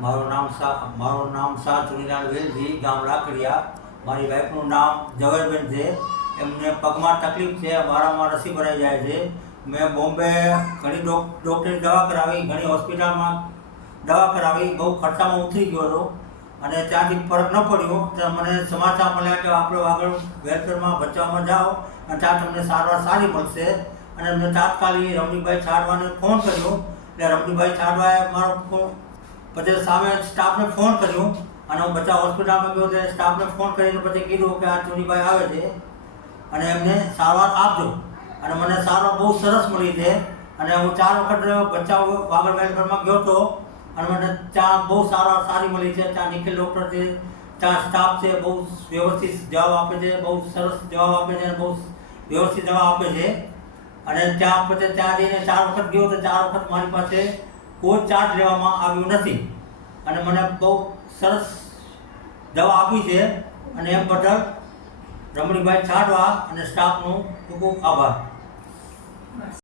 મારું નામ શાહ ચુનીલાલ વેલજી, ગામ લાકડિયા। મારી વાઈફનું નામ ઝવેરબેન છે। એમને પગમાં તકલીફ છે, વારંવાર રસી ભરાઈ જાય છે। મેં બોમ્બે ઘણી ડૉક્ટરની દવા કરાવી, ઘણી હોસ્પિટલમાં દવા કરાવી, બહુ ખર્ચામાં ઉતરી ગયો હતો અને ત્યાંથી ફરક ન પડ્યો તો મને સમાચાર મળ્યા કે આપણે આગળ વેલફેરમાં બચાવમાં જાઓ અને ત્યાં તમને સારવાર સારી મળશે। અને મેં તાત્કાલિક રમણીભાઈ છાડવાને ફોન કર્યો, એટલે રમણીભાઈ છાડવાએ મારો ફોન પછી સામે સ્ટાફને ફોન કર્યો અને હું બચાવ હોસ્પિટલમાં ગયો તો સ્ટાફને ફોન કરીને પછી કીધું કે આ ચુનીભાઈ આવે છે અને એમને સારવાર આપજો। અને મને સારવાર બહુ સરસ મળી છે અને હું 4 વખત બચાવ વાગડ વેલફેરમાં ગયો હતો અને મને ત્યાં બહુ સારવાર સારી મળી છે। ત્યાં નિખિલ ડૉક્ટર છે, ત્યાં સ્ટાફ છે, બહુ વ્યવસ્થિત જવાબ આપે છે, બહુ સરસ જવાબ આપે છે અને બહુ વ્યવસ્થિત દવા આપે છે। અને ત્યાં પછી ત્યાં જઈને 4 વખત ગયો તો 4 વખત મારી પાસે કોઈ ચાર્જ લેવામાં આવ્યું નથી અને મને બહુ સરસ દવા આપી છે અને એમ બદલ રમણીભાઈ છાડવા અને સ્ટાફનો ખૂબ ખૂબ આભાર।